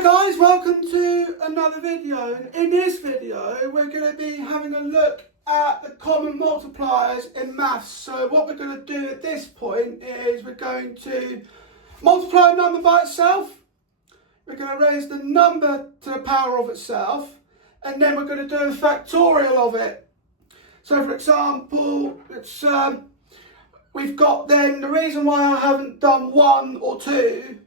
Hi guys, welcome to another video, and in this video we're going to be having a look at the common multipliers in maths. So what we're going to do at this point is we're going to multiply a number by itself, we're going to raise the number to the power of itself, and then we're going to do a factorial of it. So for example, we've got then, the reason why I haven't done 1 or 2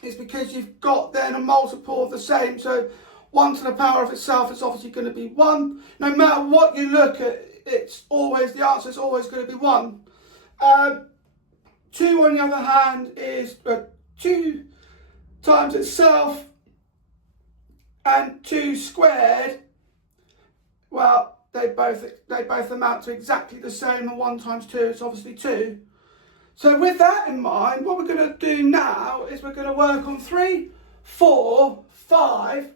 is because you've got then a multiple of the same. So 1 to the power of itself is obviously going to be 1. No matter what you look at, the answer is always going to be 1. 2 on the other hand is 2 times itself, and 2 squared, well, they both amount to exactly the same, and 1 times 2 is obviously 2. So with that in mind, what we're going to do now is we're going to work on 3, 4, 5,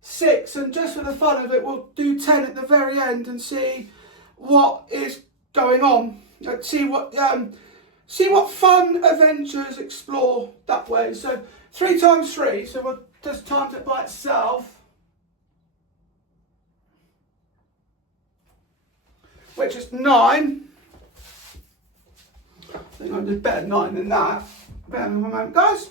6, and just for the fun of it, we'll do 10 at the very end and see what is going on. See what fun adventures explore that way. So 3 times 3, so we'll just times it by itself, which is 9. I think I'll do better 9 than that. Bear with me a moment, guys.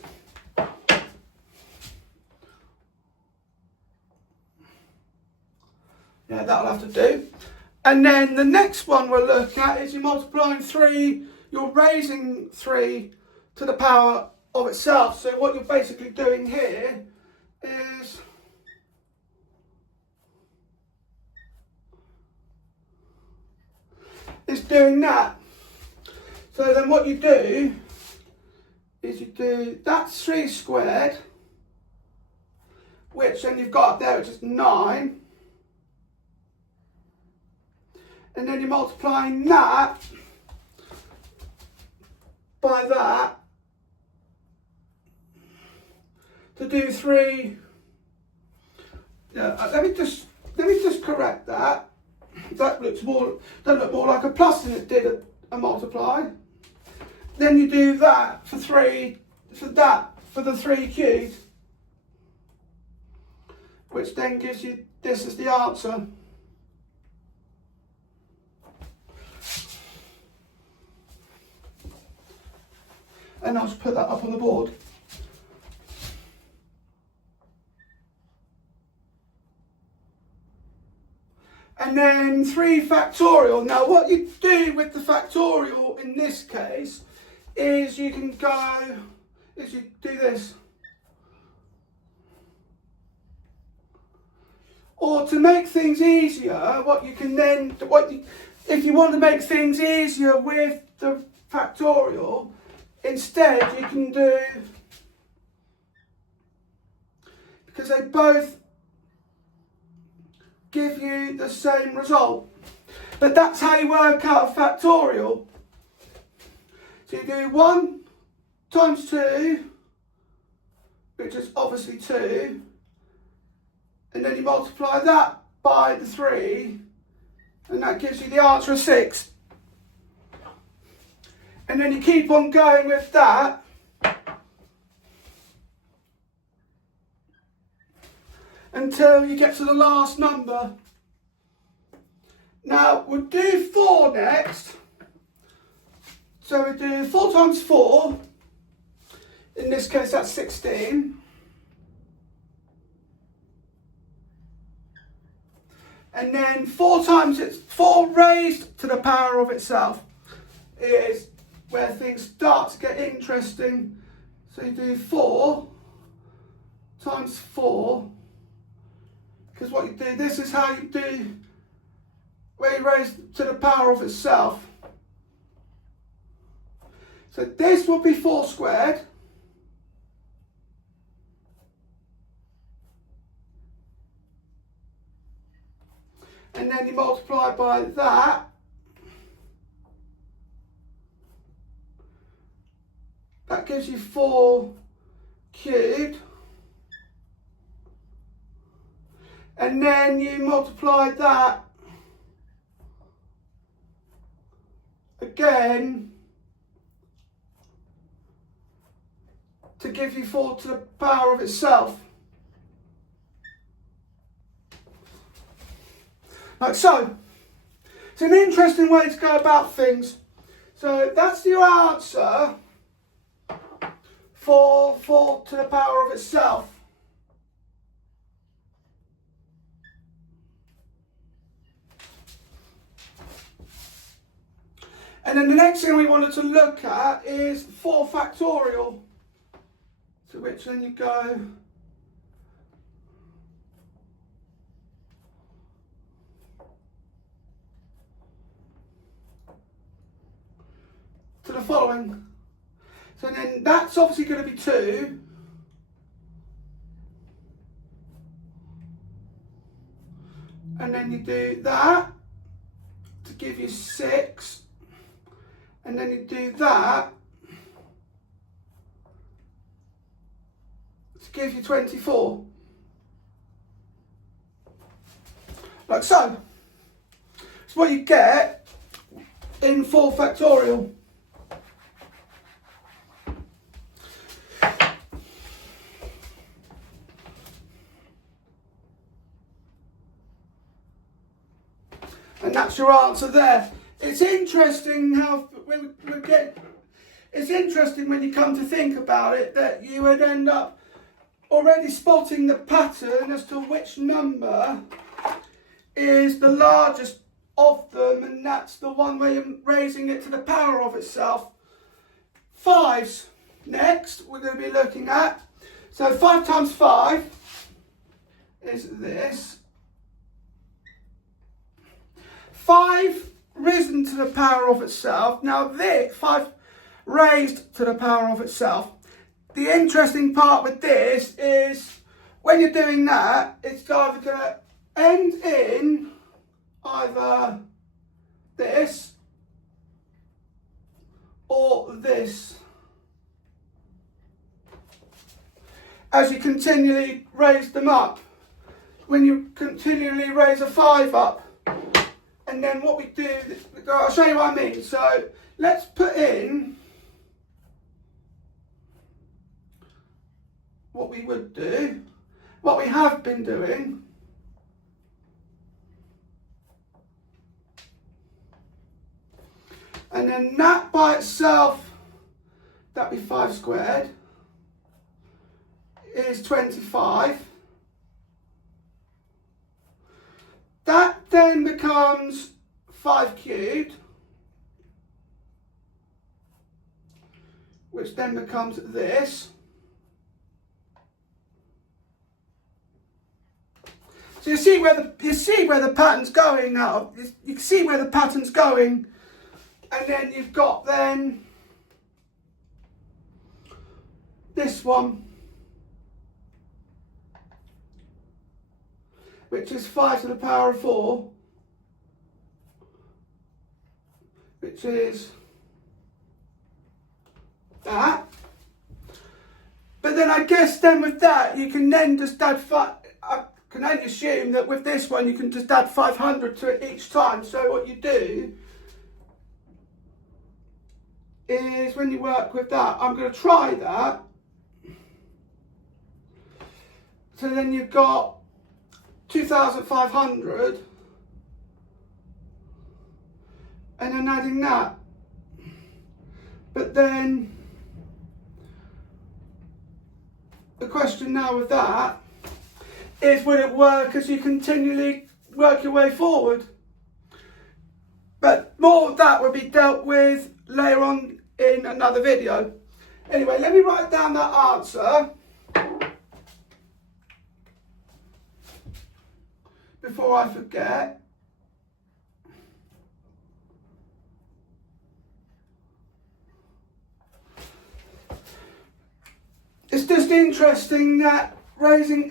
Yeah, that'll have to do. And then the next one we'll look at is you're multiplying 3, you're raising 3 to the power of itself. So what you're basically doing here is doing that. So then what you do is you do, that's 3 squared, which then you've got up there, which is 9. And then you're multiplying that by that to do 3. Yeah, let me just correct that. That looks more like a plus than it did a multiply. Then you do that for 3, for the 3 cubed, which then gives you this as the answer. And I'll just put that up on the board. And then 3 factorial. Now what you do with the factorial in this case is you do this. Or to make things easier, if you want to make things easier with the factorial, instead you can do, because they both give you the same result. But that's how you work out a factorial. So you do 1 times 2, which is obviously 2, and then you multiply that by the 3, and that gives you the answer of 6. And then you keep on going with that until you get to the last number. Now we'll do 4 next. So we do 4 times 4, in this case that's 16. And then 4 raised to the power of itself is where things start to get interesting. So you do 4 times 4, because what you do, this is how you do where you raise to the power of itself. So this will be 4 squared. And then you multiply by that. That gives you 4 cubed. And then you multiply that again to give you 4 to the power of itself. Like so. It's an interesting way to go about things. So that's your answer for 4 to the power of itself. And then the next thing we wanted to look at is 4 factorial. To which then you go to the following. So then that's obviously going to be 2. And then you do that to give you 6. And then you do that to give you 24. Like so. It's what you get in 4 factorial. And that's your answer there. It's interesting how it's interesting when you come to think about it that you would end up already spotting the pattern as to which number is the largest of them, and that's the one where you're raising it to the power of itself. 5s next we're going to be looking at. So 5 times 5 is this. 5 risen to the power of itself. Now this 5 raised to the power of itself. The interesting part with this is when you're doing that, it's either going to end in either this or this. As you continually raise them up. When you continually raise a 5 up. And then what we do, I'll show you what I mean. So let's put in what we would do, what we have been doing. And then that by itself, that'd be 5 squared, is 25. That then becomes 5 cubed, which then becomes this. So you see where the pattern's going now. You can see where the pattern's going, and then you've got then this one, which is 5 to the power of 4, which is that. But then I guess then with that, you can then just add I can then assume that with this one, you can just add 500 to it each time. So what you do is when you work with that, I'm going to try that. So then you've got 2,500, and then adding that. But then the question now with that is, will it work as you continually work your way forward? But more of that will be dealt with later on in another video. Anyway, let me write down that answer before I forget. It's just interesting that raising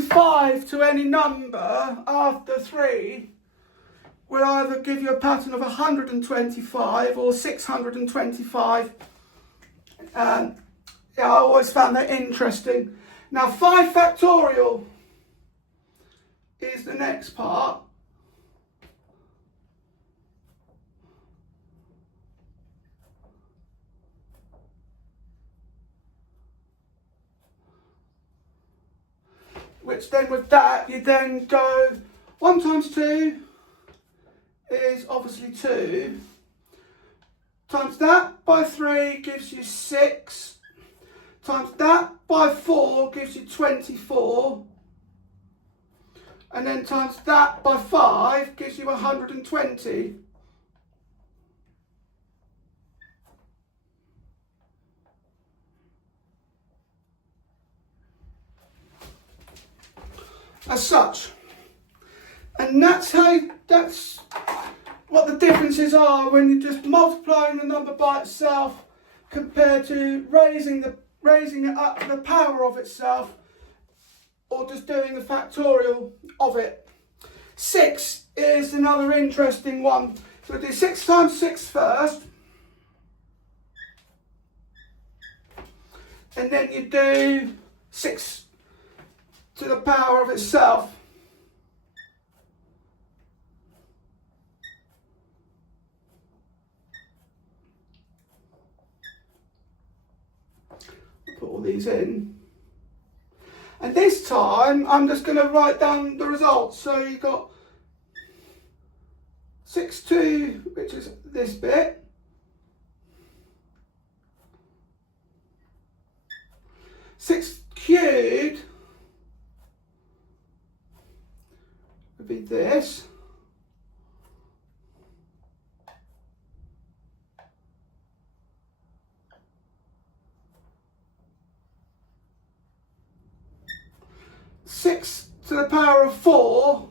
5 to any number after 3 will either give you a pattern of 125 or 625. Yeah, I always found that interesting. Now 5 factorial is the next part. which then with that, you then go 1 times 2 is obviously 2. Times that by 3 gives you 6. Times that by 4 gives you 24. And then times that by 5 gives you 120. As such. And that's what the differences are when you're just multiplying the number by itself compared to raising it up to the power of itself, or just doing the factorial of it. 6 is another interesting one. So we do 6 times 6 first. And then you do 6 to the power of itself. Put all these in. And this time, I'm just going to write down the results. So you've got 6 2, which is this bit. 6 cubed would be this. Six to the power of 4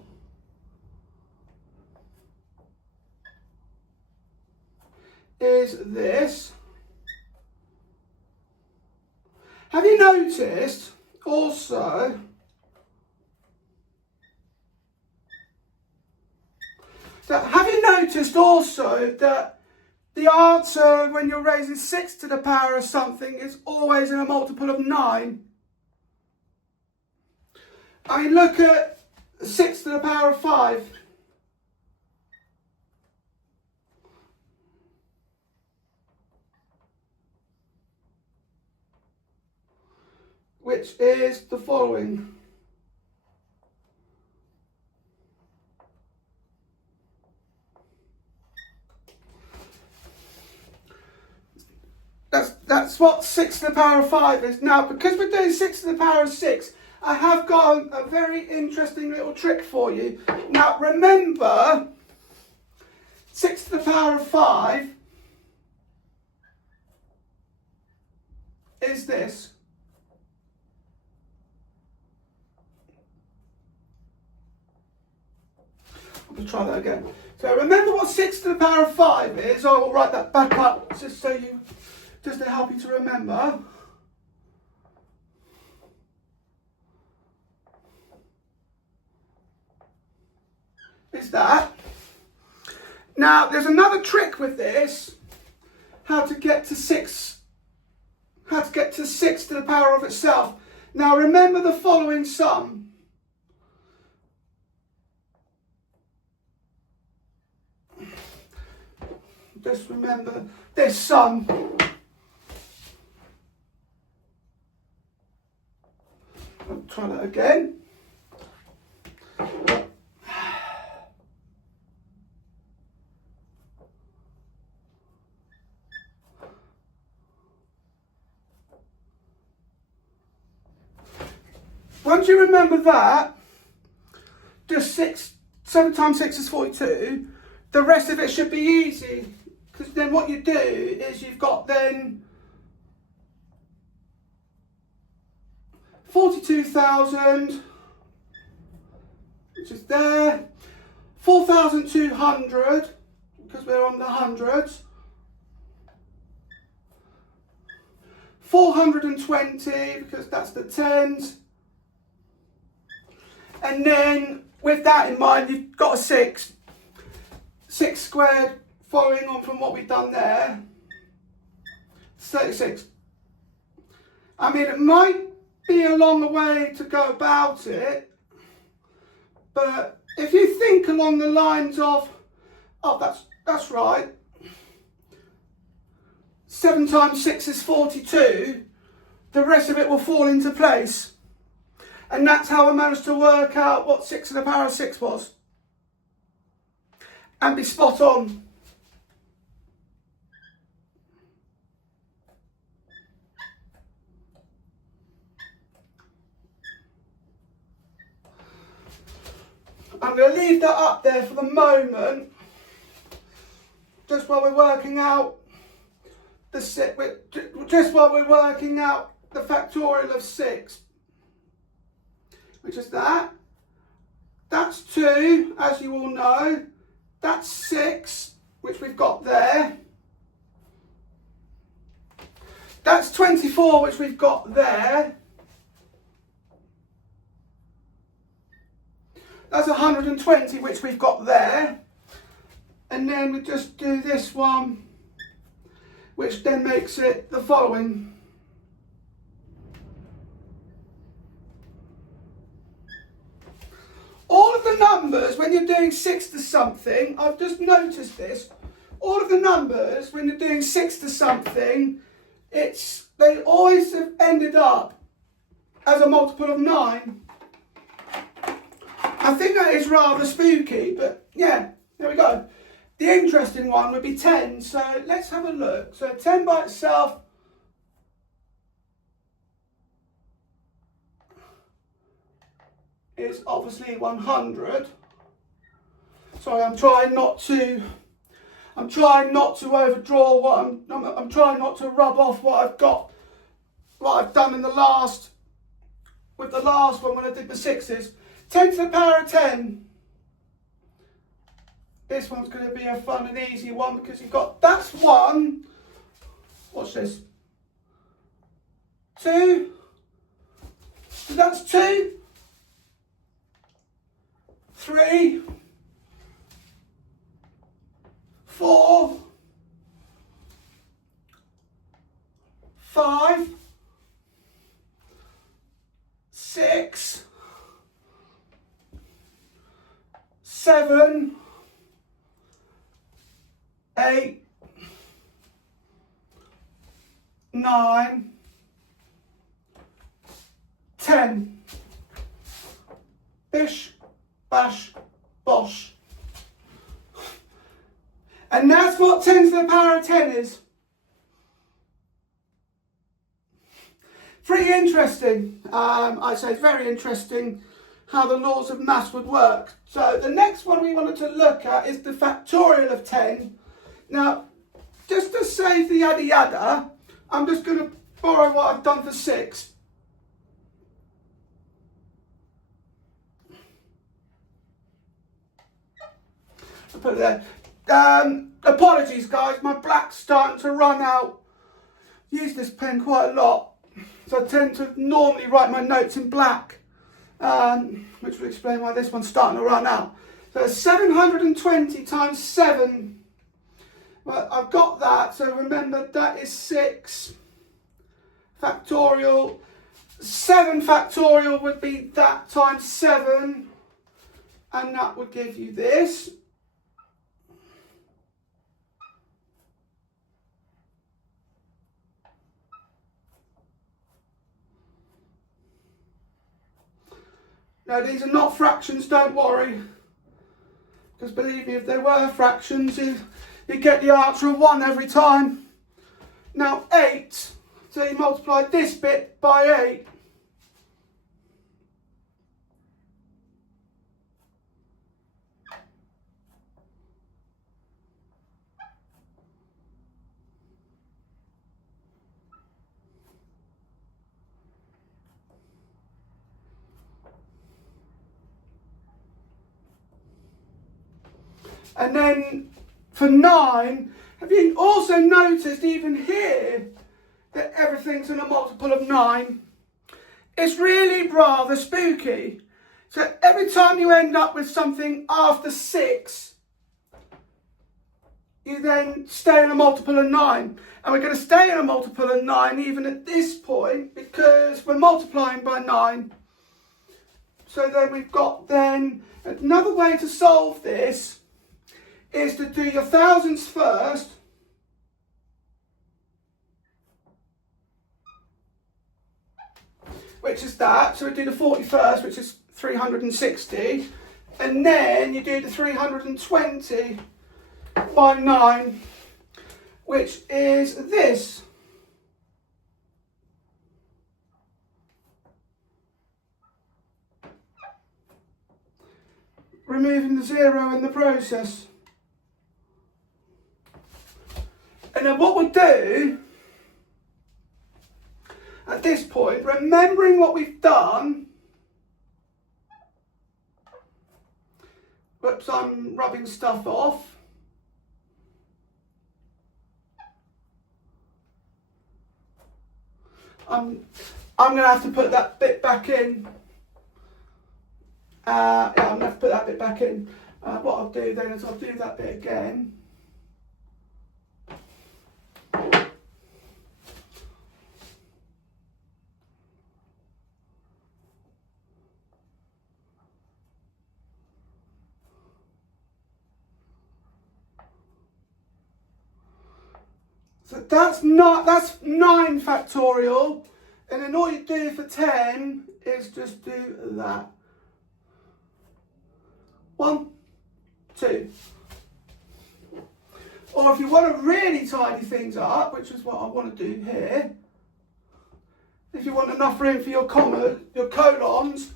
is this. Have you noticed also that the answer when you're raising 6 to the power of something is always in a multiple of 9? I mean, look at 6 to the power of 5. Which is the following. That's what 6 to the power of 5 is. Now, because we're doing 6 to the power of 6, I have got a very interesting little trick for you. Now, remember, 6 to the power of 5 is this. I'll try that again. So remember what 6 to the power of 5 is. I will write that back up just to help you to remember. Is that. Now there's another trick with this. How to get to 6 to the power of itself. Now remember the following sum. Just remember this sum. I'll try that again. Once you remember that, just 7 times 6 is 42. The rest of it should be easy, because then what you do is you've got then 42,000, which is there, 4,200, because we're on the hundreds, 420, because that's the tens, and then with that in mind, you've got a 6. 6 squared, following on from what we've done there, 36. I mean, it might be a long way to go about it, but if you think along the lines of, oh, that's right, 7 times 6 is 42, the rest of it will fall into place. And that's how I managed to work out what 6 to the power of 6 was. And be spot on. I'm going to leave that up there for the moment, just while we're working out the factorial of 6, which is that. That's 2, as you all know. That's 6, which we've got there. That's 24, which we've got there. That's 120, which we've got there. And then we just do this one, which then makes it the following. All of the numbers, when you're doing 6 to something, I've just noticed this, all of the numbers, when you're doing 6 to something, they always have ended up as a multiple of 9. I think that is rather spooky, but yeah, there we go. The interesting one would be 10, so let's have a look. So 10 by itself is obviously 100. Sorry, I'm trying not to overdraw what I'm trying not to rub off what I've done in the last one when I did the 6s. 10 to the power of 10. This one's going to be a fun and easy one because that's 1. Watch this. 2. So that's 2. 3. 4. 5. 6. 7, 8, 9, 10. Bish, bash, bosh. And that's what 10 to the power of 10 is. Pretty interesting. I'd say it's very interesting how the laws of maths would work. So the next one we wanted to look at is the factorial of 10. Now, just to save the yada yada, I'm just going to borrow what I've done for 6. I'll put it there. Apologies guys, my black's starting to run out. Use this pen quite a lot, so I tend to normally write my notes in black. Which will explain why this one's starting to run out. So 720 times 7. Well, I've got that, so remember that is 6 factorial. 7 factorial would be that times 7, and that would give you this. No, these are not fractions, don't worry. Because believe me, if they were fractions, you get the answer of 1 every time. Now 8, so you multiply this bit by 8. And then for 9, have you also noticed even here that everything's in a multiple of 9? It's really rather spooky. So every time you end up with something after 6, you then stay in a multiple of 9. And we're going to stay in a multiple of 9 even at this point because we're multiplying by 9. So then we've got then another way to solve this is to do your thousands first. which is that. So we do the 41st, which is 360. And then you do the 320 by 9, which is this. Removing the 0 in the process. And then what we'll do at this point, remembering what we've done, whoops, I'm rubbing stuff off. I'm going to have to put that bit back in. Yeah, I'm going to have to put that bit back in. What I'll do then is I'll do that bit again. So that's 9 factorial, and then all you do for 10 is just do that. 1, 2. Or if you want to really tidy things up, which is what I want to do here, if you want enough room for your colons,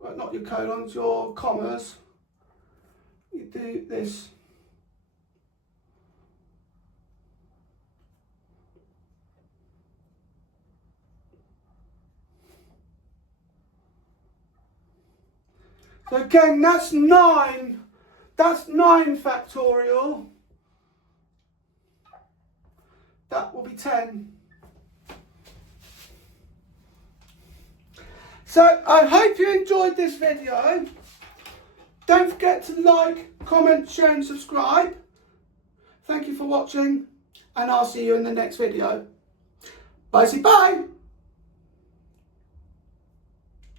well, not your colons, your commas, you do this. So again, that's 9. That's 9 factorial. That will be 10. So I hope you enjoyed this video. Don't forget to like, comment, share and subscribe. Thank you for watching, and I'll see you in the next video. Bye.